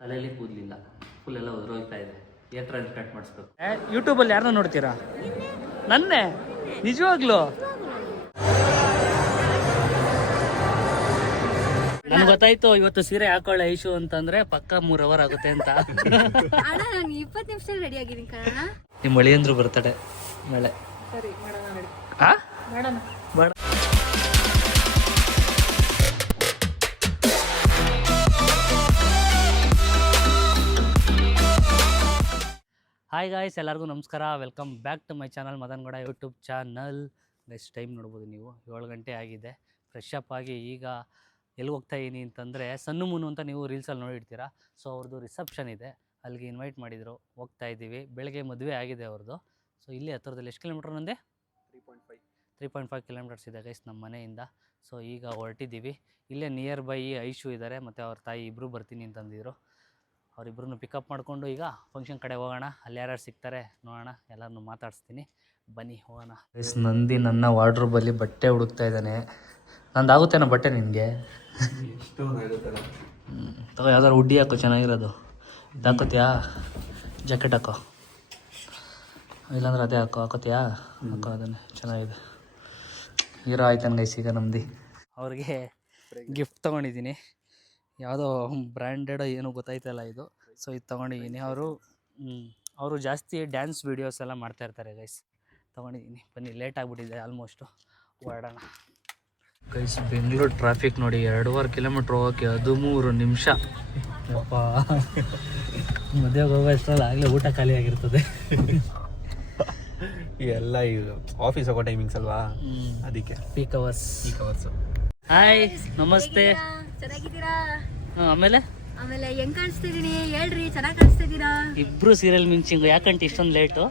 ತಲೆಯಲ್ಲಿ ಕೂದಲಿಲ್ಲ, ಫುಲ್ ಎಲ್ಲ ಉದುರೋಗ್ತಾ ಇದೆ. ಏರ್ ಟ್ರೆಂಡ್ ಕಟ್ ಮಾಡಿಸ್ಬೇಕು. ಯೂಟ್ಯೂಬಲ್ಲಿ ಯಾರನ್ನ ನೋಡ್ತೀರಾ? ನನ್ನೇ, ನಿಜವಾಗ್ಲು ನನ್ಗೆ ಗೊತ್ತಾಯ್ತು ಇವತ್ತು ಸೀರೆ ಹಾಕೊಳ್ಳ ಐಶು ಅಂತಂದ್ರೆ ಪಕ್ಕ 3 ಅವರ್ ಆಗುತ್ತೆ ಅಂತ. 20 ನಿಮಿಷ ರೆಡಿ ಆಗಿದ್ದೀನಿ ಕಣ. ನಿಮ್ಮ ಮಳಿಯಂದ್ರು ಬರ್ತಡೆ ನಾಳೆ. ಸರಿ ಮಾಡೋಣ ನೋಡಿ. ಬೇಡ. ಹಾಯ್ ಗಾಯ್ಸ್, ಎಲ್ಲರಿಗೂ ನಮಸ್ಕಾರ. Welcome back to my channel Madan Gowda YouTube channel. Next time ನೋಡ್ಬೋದು ನೀವು, 7 ಗಂಟೆ ಆಗಿದೆ. ಫ್ರೆಶ್ ಅಪ್ ಆಗಿ ಈಗ ಎಲ್ಲಿ ಹೋಗ್ತಾ ಇದ್ದೀನಿ ಅಂತಂದರೆ ಸಣ್ಣ ಮುನ್ನು ಅಂತ ನೀವು ರೀಲ್ಸಲ್ಲಿ ನೋಡಿರ್ತೀರ. ಸೊ ಅವ್ರದ್ದು ರಿಸೆಪ್ಷನ್ ಇದೆ, ಅಲ್ಲಿಗೆ ಇನ್ವೈಟ್ ಮಾಡಿದರು, ಹೋಗ್ತಾ ಇದ್ದೀವಿ. ಬೆಳಗ್ಗೆ ಮದುವೆ ಆಗಿದೆ ಅವ್ರದ್ದು. ಸೊ ಇಲ್ಲಿ ಹತ್ತಿರದಲ್ಲಿ ಎಷ್ಟು ಕಿಲೋಮೀಟ್ರ್ ನಂದೆ? 3.5 ಕಿಲೋಮೀಟರ್ಸ್ ಇದೆ ಗೈಸ್ ನಮ್ಮ ಮನೆಯಿಂದ. ಸೊ ಈಗ ಹೊರಟಿದ್ದೀವಿ. ಇಲ್ಲೇ ನಿಯರ್ ಬೈ ಐಶು ಇದ್ದಾರೆ ಮತ್ತು ಅವ್ರ ತಾಯಿ ಇಬ್ಬರು ಬರ್ತೀನಿ ಅಂತಂದಿದ್ರು. ಅವರಿಬ್ಬರನ್ನು ಪಿಕಪ್ ಮಾಡಿಕೊಂಡು ಈಗ ಫಂಕ್ಷನ್ ಕಡೆ ಹೋಗೋಣ. ಅಲ್ಲಿ ಯಾರ್ಯಾರು ಸಿಗ್ತಾರೆ ನೋಡೋಣ, ಎಲ್ಲರನ್ನೂ ಮಾತಾಡಿಸ್ತೀನಿ, ಬನ್ನಿ ಹೋಗೋಣ. ಗೈಸ್ ನಂದಿ ನನ್ನ ವಾರ್ಡ್ರೋಬಲ್ಲಿ ಬಟ್ಟೆ ಹುಡುಕ್ತಾ ಇದ್ದಾನೆ. ನಂದಾಗುತ್ತೇನೋ ಬಟ್ಟೆ ನಿನಗೆ? ತಗೋ, ಯಾವ್ದಾರು ಹುಡ್ಡಿ ಹಾಕೋ ಚೆನ್ನಾಗಿರೋದು. ಹಾಕೋತ್ಯಾ? ಜಾಕೆಟ್ ಹಾಕೋ, ಇಲ್ಲಾಂದ್ರೆ ಅದೇ ಹಾಕೋತ್ಯಾ? ಹಾಕೋ, ಅದನ್ನೇ ಚೆನ್ನಾಗಿದೆ. ಹೀರೋ ಆಯ್ತಾನೆ ಗೈಸ್ ಈಗ ನಮ್ದು. ಅವ್ರಿಗೆ ಗಿಫ್ಟ್ ತೊಗೊಂಡಿದ್ದೀನಿ, ಯಾವುದೋ ಬ್ರ್ಯಾಂಡೆಡ್ ಏನೂ ಗೊತ್ತಾಯ್ತಲ್ಲ ಇದು. ಸೊ ಇದು ತೊಗೊಂಡಿದ್ದೀನಿ. ಅವರು ಜಾಸ್ತಿ ಡ್ಯಾನ್ಸ್ ವೀಡಿಯೋಸ್ ಎಲ್ಲ ಮಾಡ್ತಾಯಿರ್ತಾರೆ ಗೈಸ್. ತೊಗೊಂಡಿದ್ದೀನಿ, ಬನ್ನಿ. ಲೇಟ್ ಆಗಿಬಿಟ್ಟಿದೆ ಆಲ್ಮೋಸ್ಟು, ಹೊರಡೋಣ ಗೈಸ್. ಬೆಂಗಳೂರು ಟ್ರಾಫಿಕ್ ನೋಡಿ, 2.5 ಕಿಲೋಮೀಟ್ರ್ ಹೋಗೋಕ್ಕೆ 13 ನಿಮಿಷ. ಯಪ್ಪ, ಮದುವೆಗೆ ಹೋಗೋ ಅಷ್ಟರಲ್ಲಿ ಆಗಲೇ ಊಟ ಖಾಲಿ ಆಗಿರ್ತದೆ. ಎಲ್ಲ ಇದು ಆಫೀಸ್ ಹೋಗೋ ಟೈಮಿಂಗ್ಸ್ ಅಲ್ವಾ, ಅದಕ್ಕೆ ಪೀಕ್ ಅವರ್ಸ್. ಹಾಯ್, ನಮಸ್ತೆ. ಚೆನ್ನಾಗಿದ್ದೀರಾ? ಆಮೇಲೆ ಹೆಂಗ್ ಕಾಣಿಸ್ತಿದೀನಿ ಹೇಳ್ರಿ? ಚೆನ್ನಾಗಿ ಕಾಣಿಸ್ತಿದ್ದೀರಾ? ಇಬ್ರು ಸೀರಿಯಲ್ ಮಿಂಚಿಂಗ್. ಯಾಕಂటే ಇಷ್ಟೊಂದು ಲೇಟು?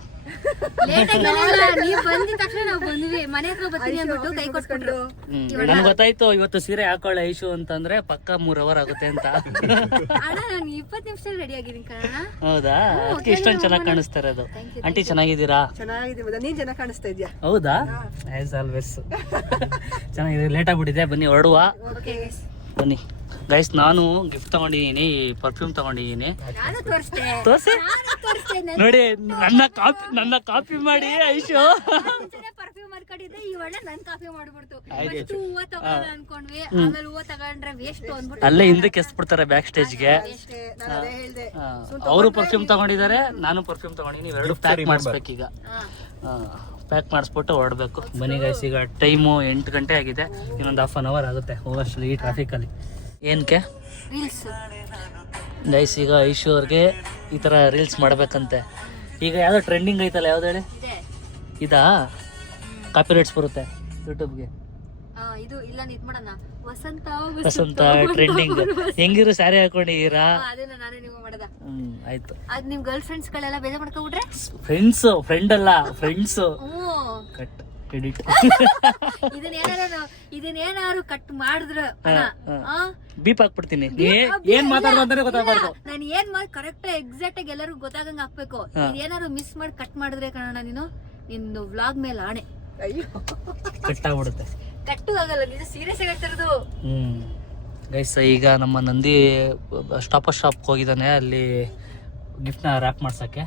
ನೀವು ಬಂದಿದ ತಕ್ಷಣ ನಾವು ಬಂದ್ವಿ, ಮನೆ ಹತ್ರ ಬರ್ತೀನಿ ಅಂದ್ಬಿಟ್ಟು ಕೈ ಕೊಟ್ಕೊಂಡ್ರು. ನನ್ಗೆ ಗೊತ್ತಾಯ್ತು ಇವತ್ತು ಸೀರೆ ಹಾಕೊಳ್ಳ ಐಶು ಅಂತಂದ್ರೆ ಪಕ್ಕ 3 ಅವರ್ ಆಗುತ್ತೆ ಅಂತ. ಅಣ್ಣ ನಾನು 20 ನಿಮಿಷ ರೆಡಿ ಆಗಿದ್ದೀನಿ ಕಣ. ಹೌದಾ? ಅದಕ್ಕೆ ಇಷ್ಟೊಂದು ಚೆನ್ನಾಗಿ ಕಾಣಿಸ್ತಾ ಇರೋದು. ಆಂಟಿ ಚೆನ್ನಾಗಿದ್ದೀರಾ? ಚೆನ್ನಾಗಿದೆ, ನೀನ್ ಚೆನ್ನಾಗಿ ಕಾಣಿಸ್ತಾ ಇದ್ಯಾ? ಹೌದಾ? ಆಸ್ ಆಲ್ವೇಸ್ ಚೆನ್ನಾಗಿದೆ. ಲೇಟ್ ಆಗ್ಬಿಟ್ಟಿದೆ, ಬನ್ನಿ ಹೊರಡುವ. ಬನ್ನಿ ಗೈಸ್, ನಾನು ಗಿಫ್ಟ್ ತಗೊಂಡಿದ್ದೀನಿ, ಪರ್ಫ್ಯೂಮ್ ತಗೊಂಡಿದ್ದೀನಿ. ತೋರ್ಸಿ ನೋಡಿ, ನನ್ನ ಕಾಪಿ ಮಾಡಿ ಐಶು. ಪರ್ಫ್ಯೂಮ್ ಮಾಡ್ಕೊಂಡಿದ್ದೆ, ಈ ಒಳ್ಳೆ ನನ್ ಕಾಪಿ ಮಾಡ್ಬಿಡ್ತು. ಹೂವ ತಗೋಣ ಅನ್ಕೊಂಡ್ವಿ, ಆಮೇಲೆ ಹೂವ ತಗೊಂಡ್ರೆ ವೇಸ್ಟ್ ಅಂದ್ಬಿಟ್ಟು ಅಲ್ಲೇ ಹಿಂದಕ್ಕೆ ಎಸ್ಬಿಡ್ತಾರೆ ಬ್ಯಾಕ್ ಸ್ಟೇಜ್ಗೆ. ಅವರು ಪರ್ಫ್ಯೂಮ್ ತಗೊಂಡಿದ್ದಾರೆ, ನಾನು ಪರ್ಫ್ಯೂಮ್ ತಗೊಂಡಿದ್ದೀನಿ. ಎರಡು ಪ್ಯಾಕ್ ಮಾಡಿಸ್ಬೇಕೀಗ. ಪ್ಯಾಕ್ ಮಾಡಿಸ್ಬಿಟ್ಟು ಹೊರಡ್ಬೇಕು. ಬನ್ನಿ ಗೈಸ್, ಈಗ ಟೈಮು 8 ಗಂಟೆ ಆಗಿದೆ. ಇನ್ನೊಂದು 1/2 ಅವರ್ ಆಗುತ್ತೆ ಹೋಗೋಷ್ಟರಲ್ಲಿ ಈ ಟ್ರಾಫಿಕಲ್ಲಿ. ಏನಕ್ಕೆ ಗೈಸ್? ಈಗ ಐಶು ಅವ್ರಿಗೆ ಈ ಥರ ರೀಲ್ಸ್ ಮಾಡಬೇಕಂತೆ. ಈಗ ಯಾವುದೋ ಟ್ರೆಂಡಿಂಗ್ ಐತಲ್ಲ, ಯಾವ್ದು ಹೇಳಿ? ಇದಾ? ಕಾಪಿ ರೈಟ್ಸ್ ಬರುತ್ತೆ ಯೂಟ್ಯೂಬ್ಗೆ. ಇದು ಇಲ್ಲ, ಇದು ಮಾಡೋಣ. ವಸಂತ ಟ್ರೆಂಡಿಂಗ್. ಹೆಂಗಿರು ಸ್ಯಾರಿ ಹಾಕೊಂಡಿದ್ದೀರಾ? ಆಯ್ತು. ಅದ್ ನಿಮ್ ಗರ್ಲ್ ಫ್ರೆಂಡ್ಸ್ ಗಳೆಲ್ಲ ಬೇಜಾರ್ ಮಾಡ್ಕೊಂಡ್ಬಿಟ್ರೆ? ಫ್ರೆಂಡ್ ಅಲ್ಲ, ಫ್ರೆಂಡ್ಸ್. Cut edit. ಇದನ್ನೇನಾರು ಕಟ್ ಮಾಡಿದ್ರ ಬೀಪ್ ಹಾಕ್ಬಿಡ್ತೀನಿ. ಏನ್ ಮಾತಾಡ್ದಂತಾನೆ ಗೊತ್ತಾಗ್ಬಾರ್ದು. ನಾನು ಏನ್ ಮಾಡಿ ಕರೆಕ್ಟ್ ಎಕ್ಸಾಕ್ಟ್ ಆಗಿ ಎಲ್ಲರಿಗೂ ಗೊತ್ತಾಗಂಗ ಹಾಕ್ಬೇಕು. ಏನಾರು ಮಿಸ್ ಮಾಡಿ ಕಟ್ ಮಾಡಿದ್ರೆ ಕಣ ನೀನು, ನಿನ್ನ ವ್ಲಾಗ್ ಮೇಲೆ ಆಣೆ. ಕಟ್ ಆಗ್ಬಿಡುತ್ತೆ. ಕಟ್ಟು ಆಗಲ್ಲ, ನಿಜ ಸೀರಿಯಸ್ ಆಗಿ ಹೇಳ್ತಿರೋದು. ಗೈಸ್, ಈಗ ನಮ್ಮ ನಂದಿ ಸ್ಟಾಪ್ ಹೋಗಿದ್ದಾನೆ, ಅಲ್ಲಿ ಗಿಫ್ಟ್ನ ರ್ಯಾಪ್ ಮಾಡ್ಸಕ್ಕೆ.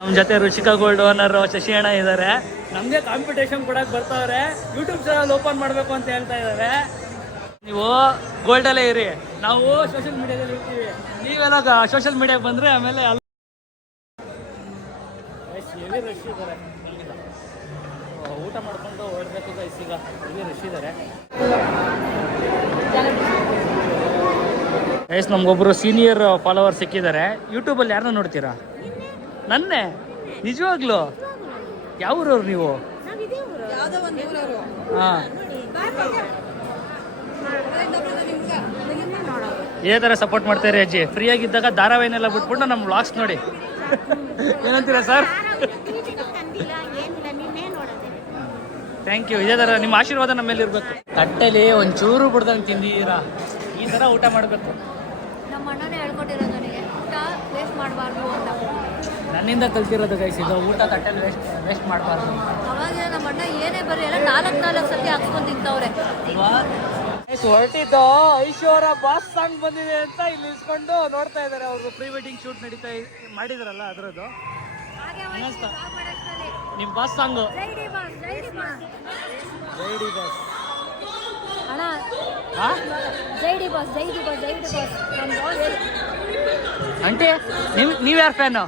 ನಮ್ಮ ಜೊತೆ ರುಚಿಕಾ ಗೋಲ್ಡ್ ಓನರ್ ಶಶಿ ಅಣ್ಣ ಇದ್ದಾರೆ. ನಮಗೆ ಕಾಂಪಿಟೇಷನ್ ಕೊಡಕ್ಕೆ ಬರ್ತಾವ್ರೆ. ಯೂಟ್ಯೂಬ್ ಚಾನಲ್ ಓಪನ್ ಮಾಡಬೇಕು ಅಂತ ಹೇಳ್ತಾ ಇದ್ದಾರೆ. ನೀವು ಗೋಲ್ಡಲ್ಲೇ ಇರಿ, ನಾವು ಸೋಷಿಯಲ್ ಮೀಡಿಯಾದಲ್ಲಿ ಇರ್ತೀವಿ. ನೀವೆಲ್ಲ ಸೋಷಿಯಲ್ ಮೀಡಿಯಾಗೆ ಬಂದರೆ ಆಮೇಲೆ ಹೆವಿ ರಶ್ ಇದ್ದಾರೆ. ಊಟ ಮಾಡ್ಕೊಂಡು ಹೊರಡಬೇಕು ಗೈಸ್. ಈಗ ಹೆವಿ ರಶ್ ಇದ್ದಾರೆ ಗೈಸ್. ನಮಗೊಬ್ಬರು ಸೀನಿಯರ್ ಫಾಲೋವರ್ ಸಿಕ್ಕಿದ್ದಾರೆ. ಯೂಟ್ಯೂಬಲ್ಲಿ ಯಾರನ್ನ ನೋಡ್ತೀರಾ? ನನ್ನೇ, ನಿಜವಾಗ್ಲು? ಯಾವ ಊರವ್ರು ನೀವು? ಹಾಂ, ಇದೇ ಥರ ಸಪೋರ್ಟ್ ಮಾಡ್ತಾರೆ ಅಜ್ಜಿ. ಫ್ರೀ ಆಗಿದ್ದಾಗ ಧಾರಾವಾಹಿನೆಲ್ಲ ಬಿಟ್ಬಿಟ್ಟು ನಮ್ಮ ವ್ಲಾಗ್ಸ್ ನೋಡಿ. ಏನಂತೀರಾ ಸರ್? Thank you. ಇದೇ ಥರ ನಿಮ್ಮ ಆಶೀರ್ವಾದ ನಮ್ಮ ಮೇಲೆ ಇರಬೇಕು. ತಟ್ಟೆಲಿ ಒಂಚೂರು ಬಿಡ್ದಂಗೆ ತಿಂದಿದ್ದೀರಾ, ಈ ಥರ ಊಟ ಮಾಡಬೇಕು. ನಮ್ಮ ಅಣ್ಣನೇ ಹೇಳ್ಕೊಟ್ಟಿರೋದು ನನಗೆ, ಊಟ ವೇಸ್ಟ್ ಮಾಡಬಾರ್ದು ಅಂತ. ನನ್ನಿಂದ ಕಲ್ತಿರೋದು ಗೈಸ್ ಇದು, ಊಟ ತಟ್ಟೆಲಿ ವೇಸ್ಟ್ ಮಾಡಬಾರ್ದು. ಅವಾಗ ನಮ್ಮ ಅಣ್ಣ ಏನೇ ಬರಲಿ ಎಲ್ಲ 4 ಸತಿ ಹಾಕ್ಸ್ಕೊಂಡು ತಿಂತವ್ರೆ. ಹೊರಟಿದ್ದು ಐಶ್ವರ್ಯ ಬಾಸ್ ಸಾಂಗ್ ಬಂದಿದೆ ಅಂತ ಇಲ್ಲಿ ಇಸ್ಕೊಂಡು ನೋಡ್ತಾ ಇದ್ದಾರೆ. ಅವರು ಪ್ರೀ ವೆಡ್ಡಿಂಗ್ ಶೂಟ್ ಮಾಡಿದ್ರಲ್ಲ ಅದರದ್ದು. ನಿಮ್ಮ ಬಾಸ್ ಸಾಂಗು ಜೈ ಡಿ ಬಾಸ್. ಜೈ ಡಿ ಬಾಸ್ ಅಣ್ಣ, ಜೈ ಡಿ ಬಾಸ್. ನಮ್ಮ ಬಾಸ್ ಅಂಟಿ ನೀವು ಯಾರು ಫ್ಯಾನು?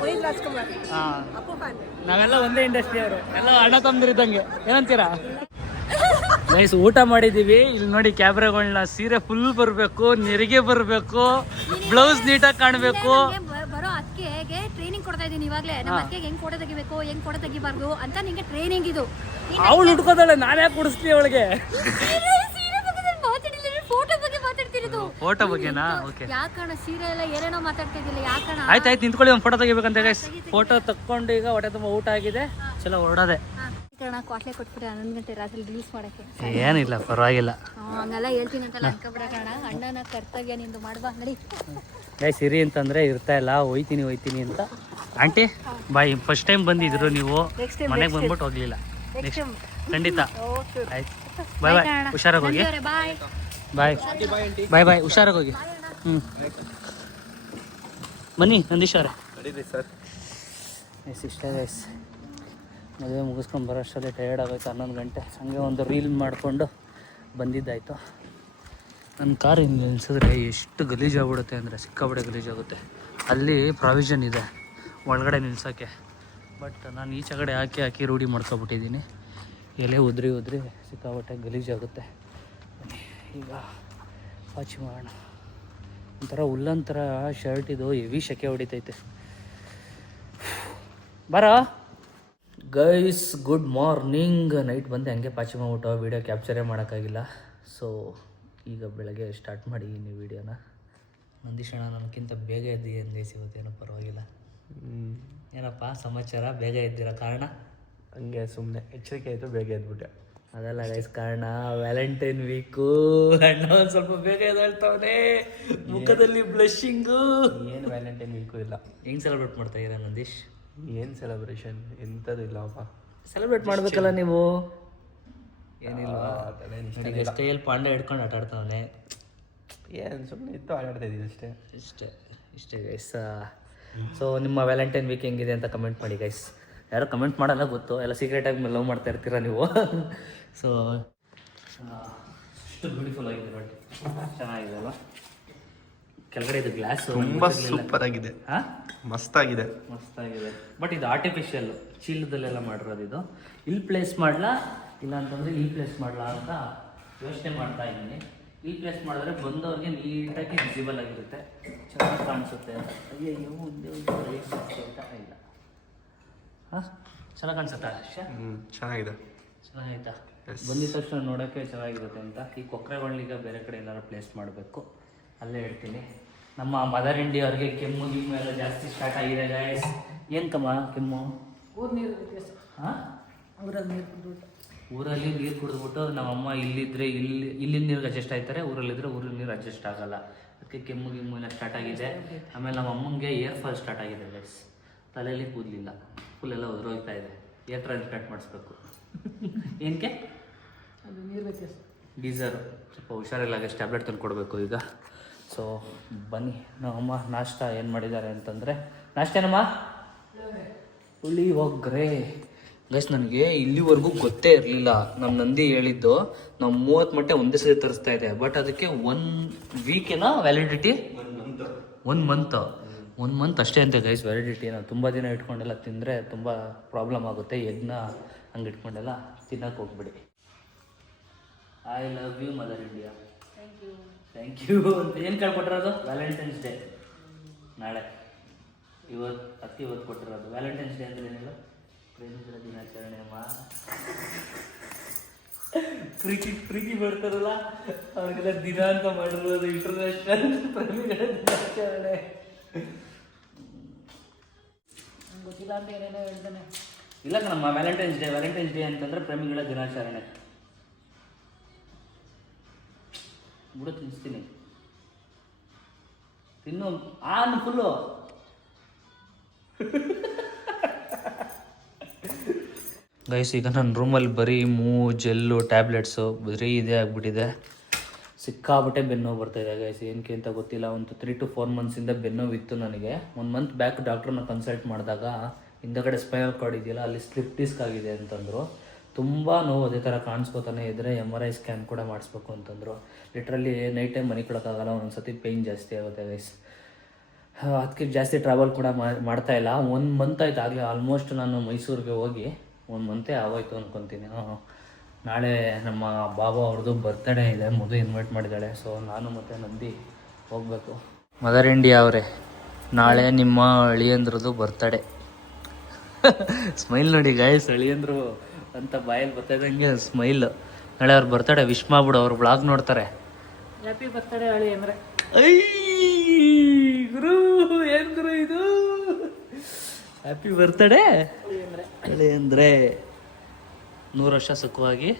ಪುನೀತ್ ರಾಜ್ಕುಮಾರ್ ಹಾಂ, ಅಪ್ಪು ಫ್ಯಾನ್. ನಾವೆಲ್ಲ ಒಂದೇ ಇಂಡಸ್ಟ್ರಿ ಅವರು, ಎಲ್ಲ ಅಣ್ಣ ತಮ್ಮದಿರಿದ್ದಂಗೆ. ಏನಂತೀರಾ ಗೈಸ್? ಊಟ ಮಾಡಿದ್ದೀವಿ. ಇಲ್ಲಿ ನೋಡಿ ಕ್ಯಾಮ್ರಾಗಳನ್ನ, ಸೀರೆ ಫುಲ್ ಬರಬೇಕು, ನೆರಿಗೆ ಬರಬೇಕು, ಬ್ಲೌಸ್ ನೀಟಾಗಿ ಕಾಣಬೇಕು. ಬರೋ ಅಕ್ಕಿಗೆ ಟ್ರೈನಿಂಗ್ ಕೊಡ್ತಾ ಇದ್ದೀನಿ ಇವಾಗಲೇ. ನಮ್ಮ ಅಕ್ಕಿಗೆ ಹೆಂಗ್ ಫೋಟೋ ತೆಗಿಬೇಕು, ಹೆಂಗ್ ಫೋಟೋ ತೆಗಿಬಾರ್ದು ಅಂತ ನಿಂಗೆ ಟ್ರೈನಿಂಗ್ ಇದು. ಅವಳು ಹುಡ್ಕೋದಾಳೆ, ನಾನೇ ಕುಡಿಸ್ತೀವಿ ಅವಳಿಗೆ. ಫೋಟೋ ಬಗ್ಗೆ ಮಾತಾಡ್ತಿರೋದು. ಫೋಟೋ ಬಗ್ಗೆನಾ? ಓಕೆ. ಯಾಕಣ ಸೀರೆ ಎಲ್ಲ ಏನೇನೋ ಮಾತಾಡ್ತಿದ್ದಿಲ್ಲ, ಯಾಕಣ? ಆಯ್ತು ನಿಂತ್ಕೊಳ್ಳಿ, ಒಂದು ಫೋಟೋ ತೆಗಿಬೇಕಂತ ಗೈಸ್. ಫೋಟೋ ತಕ್ಕೊಂಡು ಈಗ ಹೊಟ್ಟೆ ತುಂಬ ಊಟ ಆಗಿದೆ, ಚಲೋ ಹೊರಡೋದೆ. ಕ್ವಾಟ್ಲೆ ಕೊಟ್ಬಿಟ್ರೆ 11 ಗಂಟೆ ರಾತ್ರಿ ರಿಲೀಸ್ ಮಾಡಕ್ಕೆ. ಏನಿಲ್ಲ, ಪರವಾಗಿಲ್ಲ. ಹಂಗೆಲ್ಲ ಹೇಳ್ತೀನಿ ಅಂತ ಅನ್ಕೊಬಿಡ ಕಣ. ಅಣ್ಣನ ಕರ್ತವ್ಯ ನಿಂದು ಮಾಡ್ಬಾ, ನಡಿ. ಗೈಸ್ ಸಿರಿ ಅಂತಂದ್ರೆ ಇರ್ತಾ ಇಲ್ಲ, ಹೋಯ್ತೀನಿ ಅಂತ. ಆಂಟಿ ಬಾಯ್, ಫಸ್ಟ್ ಟೈಮ್ ಬಂದಿದ್ರು ನೀವು, ಮನೆಗೆ ಬಂದ್ಬಿಟ್ಟು ಹೋಗ್ಲಿಲ್ಲ. ನೆಕ್ಸ್ಟ್ ಖಂಡಿತ. ಆಯ್ತು, ಬಾಯ್ ಬಾಯ್, ಹುಷಾರಾಗಿ ಹೋಗಿ. ಬಾಯ್ ಬಾಯ್, ಹುಷಾರಾಗಿ ಹೋಗಿ. ಬನ್ನಿ ನಂದೀಶ್ ಅವರೇ. ಎಸ್, ಇಷ್ಟ ಗೈಸ್. ಮದುವೆ ಮುಗಿಸ್ಕೊಂಡು ಬರೋಷ್ಟರಲ್ಲಿ ಟಯರ್ಡ್ ಆಗೋಯ್ತು, 11 ಗಂಟೆ. ಹಂಗೆ ಒಂದು ರೀಲ್ ಮಾಡಿಕೊಂಡು ಬಂದಿದ್ದಾಯಿತು. ನನ್ನ ಕಾರ್ ಹಿಂಗೆ ನಿಲ್ಸಿದ್ರೆ ಎಷ್ಟು ಗಲೀಜಾಗ್ಬಿಡುತ್ತೆ ಅಂದರೆ ಸಿಕ್ಕಾಬಡೆ ಗಲೀಜಾಗುತ್ತೆ. ಅಲ್ಲಿ ಪ್ರಾವಿಷನ್ ಇದೆ ಒಳಗಡೆ ನಿಲ್ಸೋಕ್ಕೆ, ಬಟ್ ನಾನು ಈಚೆಗಡೆ ಹಾಕಿ ರೂಢಿ ಮಾಡ್ಕೊಬಿಟ್ಟಿದ್ದೀನಿ. ಎಲೆ ಉದ್ರಿ ಸಿಕ್ಕಾಬಟ್ಟೆ ಗಲೀಜಾಗುತ್ತೆ. ಈಗ ಪಾಚಿ ಮಾಡೋಣ. ಒಂಥರ ಹುಲ್ಲಂತರ ಶರ್ಟ್ ಇದು, ಹೆವಿ ಸೆಕೆ ಹೊಡಿತೈತೆ. ಬರೋ ಗೈಸ್, ಗುಡ್ ಮಾರ್ನಿಂಗ್. ನೈಟ್ ಬಂದೆ, ಹಂಗೆ ಪಾಚಿ ಮಾಡ್ಬಿಟ್ಟು ವೀಡಿಯೋ ಕ್ಯಾಪ್ಚರೇ ಮಾಡೋಕ್ಕಾಗಿಲ್ಲ. ಸೊ ಈಗ ಬೆಳಗ್ಗೆ ಸ್ಟಾರ್ಟ್ ಮಾಡಿದ್ದೀನಿ ವೀಡಿಯೋನ. ನಂದೀಶಣ್ಣ ನನಗಿಂತ ಬೇಗ ಎದ್ದೀಯನ್ ಗೈಸ್ ಇವತ್ತೇನೋ, ಪರವಾಗಿಲ್ಲ. ಏನಪ್ಪ ಸಮಾಚಾರ? ಬೇಗ ಎದ್ದಿರೋ ಕಾರಣ? ಹಂಗೆ ಸುಮ್ಮನೆ ಎಚ್ಚರಿಕೆ ಆಯಿತು, ಬೇಗ ಎದ್ಬಿಟ್ಟೆ. ಅದಲ್ಲ ಗೈಸ್ ಕಾರಣ, ವ್ಯಾಲೆಂಟೈನ್ ವೀಕು. ಅಣ್ಣ ಒಂದು ಸ್ವಲ್ಪ ಬೇಗ ಎದ್ದೇಳ್ತಾವನೆ, ಮುಖದಲ್ಲಿ ಬ್ಲಷಿಂಗು. ಏನು ವ್ಯಾಲೆಂಟೈನ್ ವೀಕು ಇಲ್ಲ. ಹೆಂಗೆ ಸೆಲೆಬ್ರೇಟ್ ಮಾಡ್ತಾ ಇದ್ದೀರಾ ನಂದೀಶ್? ಏನು ಸೆಲೆಬ್ರೇಷನ್? ಎಂಥದ್ದು ಇಲ್ಲಪ್ಪ. ಸೆಲೆಬ್ರೇಟ್ ಮಾಡಬೇಕಲ್ಲ ನೀವು. ಏನಿಲ್ವಾ? ಸ್ಟೈಲ್ ಪಾಂಡೆ ಹಿಡ್ಕೊಂಡು ಆಟ ಆಡ್ತಾವನೆ. ಏನು ಸುಮ್ಮನೆ ಇತ್ತು, ಆಟಾಡ್ತಾ ಇದ್ದೀನಿ ಇಷ್ಟೇ ಗೈಸ್. ಸೊ ನಿಮ್ಮ ವ್ಯಾಲೆಂಟೈನ್ ವೀಕ್ ಹೆಂಗಿದೆ ಅಂತ ಕಮೆಂಟ್ ಮಾಡಿ ಗೈಸ್. ಯಾರೋ ಕಮೆಂಟ್ ಮಾಡಲ್ಲ ಗೊತ್ತು, ಎಲ್ಲ ಸೀಕ್ರೆಟಾಗಿ ಲವ್ ಮಾಡ್ತಾ ಇರ್ತೀರ ನೀವು. ಸೊ ಅಷ್ಟು ಬ್ಯೂಟಿಫುಲ್ ಆಗಿದೆ ನೋಡಿ, ಚೆನ್ನಾಗಿದೆ ಅಲ್ವಾ? ಕೆಳಗಡೆ ಇದು ಗ್ಲಾಸ್ ತುಂಬ ಸೂಪರ್ ಆಗಿದೆ, ಮಸ್ತಾಗಿದೆ. ಬಟ್ ಇದು ಆರ್ಟಿಫಿಷಿಯಲ್ ಚೀಲದಲ್ಲೆಲ್ಲ ಮಾಡಿರೋದು. ಇದು ಇಲ್ಲಿ ಪ್ಲೇಸ್ ಮಾಡಲಾ ಇಲ್ಲ ಅಂತಂದರೆ ಇಲ್ಲಿ ಪ್ಲೇಸ್ ಮಾಡಲಾ ಅಂತ ಯೋಚನೆ ಮಾಡ್ತಾ ಇದ್ದೀನಿ. ಇಲ್ಲಿ ಪ್ಲೇಸ್ ಮಾಡಿದ್ರೆ ಬಂದವ್ರಿಗೆ ನೀಟಾಗಿ ವಿಸಿಬಲ್ ಆಗಿರುತ್ತೆ, ಚೆನ್ನಾಗಿ ಕಾಣಿಸುತ್ತೆ. ಅಯ್ಯೋ ಇಲ್ಲ, ಹಾಂ ಚೆನ್ನಾಗಿ ಕಾಣಿಸುತ್ತಾ? ಚೆನ್ನಾಗೈತಾ? ಬಂದಿದ ತಕ್ಷಣ ನೋಡೋಕ್ಕೆ ಚೆನ್ನಾಗಿರುತ್ತೆ ಅಂತ. ಈ ಕೊಕ್ಕರೆಗಳನ್ನೀಗ ಬೇರೆ ಕಡೆ ಏನಾದ್ರು ಪ್ಲೇಸ್ ಮಾಡಬೇಕು, ಅಲ್ಲೇ ಹೇಳ್ತೀನಿ. ನಮ್ಮ ಮದರ್ ಇಂಡಿಯಾ ಅವ್ರಿಗೆ ಕೆಮ್ಮು ಎಲ್ಲ ಜಾಸ್ತಿ ಸ್ಟಾರ್ಟ್ ಆಗಿದೆ ಗಾಯ್ಸ್. ಏನು ಕೆಮ್ಮು? ಹಾಂ, ಊರಲ್ಲಿ ನೀರು ಕುಡಿದ್ಬಿಟ್ಟು ನಮ್ಮಮ್ಮ ಇಲ್ಲಿದ್ದರೆ ಇಲ್ಲಿನ ನೀರಿಗೆ ಅಡ್ಜಸ್ಟ್ ಆಯ್ತಾರೆ, ಊರಲ್ಲಿದ್ದರೆ ಊರಿನ ನೀರು ಅಡ್ಜಸ್ಟ್ ಆಗಲ್ಲ. ಅದಕ್ಕೆ ಕೆಮ್ಮು ಎಲ್ಲ ಸ್ಟಾರ್ಟ್ ಆಗಿದೆ. ಆಮೇಲೆ ನಮ್ಮ ಅಮ್ಮಂಗೆ ಏರ್ ಫಾಲ್ ಸ್ಟಾರ್ಟ್ ಆಗಿದೆ ಗೈಸ್. ತಲೆಯಲ್ಲಿ ಕೂದಲಿಲ್ಲ, ಫುಲ್ಲೆಲ್ಲ ಉದುರೋಗ್ತಾ ಇದೆ. ಏರ್ ಟ್ರಾನ್ಸ್ಪ್ಲಾಂಟ್ ಮಾಡಿಸ್ಬೇಕು. ಏನಕ್ಕೆ? ಅದು ನೀರು ವ್ಯತ್ಯಾಸ, ಗೀಸರು. ಸ್ವಲ್ಪ ಹುಷಾರಿಲ್ಲ ಗೈಸ್, ಟ್ಯಾಬ್ಲೆಟ್ ತಂದು ಕೊಡಬೇಕು ಈಗ. ಸೊ ಬನ್ನಿ, ನಮ್ಮಮ್ಮ ನಾಷ್ಟ ಏನು ಮಾಡಿದ್ದಾರೆ ಅಂತಂದರೆ, ನಾಷ್ಟ ಏನಮ್ಮ? ಪುಳಿಯೋಗರೆ ಗೈಸ್. ನನಗೆ ಇಲ್ಲಿವರೆಗೂ ಗೊತ್ತೇ ಇರಲಿಲ್ಲ. ನಮ್ಮ ನಂದಿ ಹೇಳಿದ್ದು ನಾವು 30 ಮೊಟ್ಟೆ ಒಂದೇ ಸರಿ ತರಿಸ್ತಾ ಇದೆ. ಬಟ್ ಅದಕ್ಕೆ 1 ವೀಕೇನೋ ವ್ಯಾಲಿಡಿಟಿ, 1 ಮಂತ್ ಅಷ್ಟೇ ಅಂತೆ ಗೈಸ್ ವ್ಯಾಲಿಡಿಟಿ. ನಾವು ತುಂಬ ದಿನ ಇಟ್ಕೊಂಡೆಲ್ಲ ತಿಂದರೆ ತುಂಬ ಪ್ರಾಬ್ಲಮ್ ಆಗುತ್ತೆ. ಎಗ್ನ ಹಂಗೆ ಇಟ್ಕೊಂಡೆಲ್ಲ ತಿನ್ನೋಕೆ ಹೋಗ್ಬಿಡಿ. I love you mother India. Thank you ಅಂತ ಏನು ಕೇಳ್ಕೊಟ್ಟಿರೋದು? ವ್ಯಾಲೆಂಟೈನ್ಸ್ ಡೇ ನಾಳೆ, ಇವತ್ತು ಕೊಟ್ಟಿರೋದು. ವ್ಯಾಲೆಂಟೈನ್ಸ್ ಡೇ ಅಂದರೆ ಏನಿಲ್ಲ, ಪ್ರೇಮಿಗಳ ದಿನಾಚರಣೆ ಅಮ್ಮ. ಪ್ರೀತಿ ಬರ್ತಾರಲ್ಲ ಅವ್ರಿಗೆಲ್ಲ ದಿನ ಅಂತ ಮಾಡಿರೋದು ಇಂಟರ್ನ್ಯಾಷನಲ್ ಪ್ರೇಮಿಗಳ ದಿನಾಚರಣೆ. ಗೊತ್ತಿಲ್ಲ ಅಂತ ಏನೇನೋ ಹೇಳ್ತಾನೆ. ಇಲ್ಲ ನಮ್ಮ ವ್ಯಾಲೆಂಟೈನ್ಸ್ ಡೇ ಅಂತಂದರೆ ಪ್ರೇಮಿಗಳ ದಿನಾಚರಣೆ. ಬಿಡು ತಿನ್ನಿಸ್ತೀನಿ, ತಿನ್ನು ಆನ್ ಫುಲ್ಲು. ಗೈಸ್ ಈಗ ನನ್ನ ರೂಮಲ್ಲಿ ಬರೀ ಜೆಲ್ಲು ಟ್ಯಾಬ್ಲೆಟ್ಸು ಬರೀ ಇದೇ ಆಗಿಬಿಟ್ಟಿದೆ. ಸಿಕ್ಕಾಬಿಟ್ಟೆ ಬೆನ್ನೋವು ಬರ್ತಾಯಿದೆ ಗೈಸ್, ಏನಕ್ಕೆ ಅಂತ ಗೊತ್ತಿಲ್ಲ. ಒಂದು 3 to 4 ಮಂತ್ಸಿಂದ ಬೆನ್ನೋವಿತ್ತು ನನಗೆ. 1 ಮಂತ್ ಬ್ಯಾಕ್ ಡಾಕ್ಟ್ರನ್ನ ಕನ್ಸಲ್ಟ್ ಮಾಡಿದಾಗ ಹಿಂದಗಡೆ ಸ್ಪೈನಲ್ ಕಾರ್ಡ್ ಇದೆಯಲ್ಲ ಅಲ್ಲಿ ಸ್ಲಿಪ್ ಡಿಸ್ಕ್ ಆಗಿದೆ ಅಂತಂದರು. ತುಂಬ ನೋವು ಅದೇ ಥರ ಕಾಣಿಸ್ಕೋತಾನೆ ಇದ್ದರೆ MRI ಸ್ಕ್ಯಾನ್ ಕೂಡ ಮಾಡಿಸ್ಬೇಕು ಅಂತಂದರು. ಲಿಟ್ರಲಿ ನೈಟ್ ಟೈಮ್ ಮನೆ ಕೊಡೋಕ್ಕಾಗಲ್ಲ, ಒಂದೊಂದು ಸತಿ ಪೇಯ್ನ್ ಜಾಸ್ತಿ ಆಗುತ್ತೆ ಗೈಸ್. ಅದಕ್ಕೆ ಜಾಸ್ತಿ ಟ್ರಾವೆಲ್ ಕೂಡ ಮಾಡ್ತಾಯಿಲ್ಲ. 1 ಮಂತ್ ಆಯ್ತು ಆಗಲೇ ಆಲ್ಮೋಸ್ಟ್ ನಾನು ಮೈಸೂರಿಗೆ ಹೋಗಿ 1 ಮಂತೇ ಆಗೋಯ್ತು ಅಂದ್ಕೊತೀನಿ. ನಾಳೆ ನಮ್ಮ ಬಾಬಾ ಅವ್ರದ್ದು ಬರ್ತ್ಡೇ ಇದೆ, ಮದುವೆ ಇನ್ವೈಟ್ ಮಾಡಿದ್ದಾಳೆ. ಸೊ ನಾನು ಮತ್ತು ನಂದಿ ಹೋಗಬೇಕು. ಮದರ್ ಇಂಡಿಯಾ ಅವರೇ, ನಾಳೆ ನಿಮ್ಮ ಅಳಿಯಂದ್ರದ್ದು ಬರ್ತಡೇ. ಸ್ಮೈಲ್ ನೋಡಿ ಗಾಯಸ್, ಅಳಿಯಂದ್ರು ಅಂತ ಬಾಯಲ್ಲಿ ಬರ್ತಾಯಿದ್ದಂಗೆ ಸ್ಮೈಲ್. ನಾಳೆ ಅವ್ರು ಬರ್ತಡೇ ವಿಶ್ ಮಾಡ್ಬಿಡು, ಅವ್ರು ಬ್ಲಾಗ್ ನೋಡ್ತಾರೆ. ಹ್ಯಾಪಿ ಬರ್ತಡೇ ಅಳಿ ಅಂದರೆ. ಐ ಗುರು, ಏನು ಗುರು ಇದು, ಹ್ಯಾಪಿ ಬರ್ತಡೇ ಅಳಿ ಅಂದರೆ. 100 ವರ್ಷ ಸುಖವಾಗಿ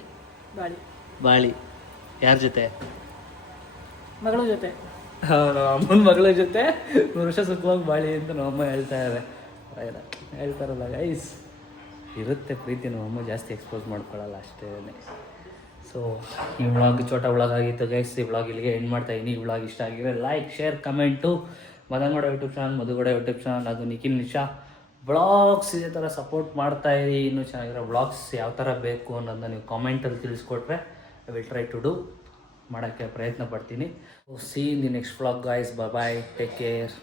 ಬಾಳಿ. ಯಾರ ಜೊತೆ? ಮಗಳ ಜೊತೆ, ಅಮ್ಮನ ಮಗಳ ಜೊತೆ 100 ವರ್ಷ ಸುಖವಾಗಿ ಬಾಳಿ ಅಂತ ನಮ್ಮಮ್ಮ ಹೇಳ್ತಾರಲ್ಲ ಗೈಸ್. ಇರುತ್ತೆ ಪ್ರೀತಿ, ನಮ್ಮಮ್ಮ ಜಾಸ್ತಿ ಎಕ್ಸ್ಪೋಸ್ ಮಾಡ್ಕೊಳ್ಳಲ್ಲ ಅಷ್ಟೇ. ಸೊ ಈ ವ್ಲಾಗ್ ಚೋಟ ವ್ಲಾಗ್ ಆಗಿತ್ತು ಗೈಸ್. ಈ ವ್ಲಾಗ್ ಇಲ್ಲಿಗೆ ಎಂಡ್ ಮಾಡ್ತಾಯಿದ್ದೀನಿ. ಈ ವ್ಲಾಗ್ ಇಷ್ಟ ಆಗಿದ್ರೆ like, share, comment. Madan Gowda YouTube channel, Madhu Gowda YouTube channel, ಅದು ನಿಖಿಲ್ ನಿಶಾ ವ್ಲಾಗ್ಸ್ ಇದೇ ಥರ ಸಪೋರ್ಟ್ ಮಾಡ್ತಾಯಿರಿ. ಇನ್ನೂ ಚೆನ್ನಾಗಿರೋ ವ್ಲಾಗ್ಸ್ ಯಾವ ಥರ ಬೇಕು ಅನ್ನೋದನ್ನ ನೀವು ಕಾಮೆಂಟಲ್ಲಿ ತಿಳಿಸ್ಕೊಟ್ರೆ I will try to do, ಮಾಡೋಕ್ಕೆ ಪ್ರಯತ್ನ ಪಡ್ತೀನಿ. See in the next vlog guys. Bye, take care.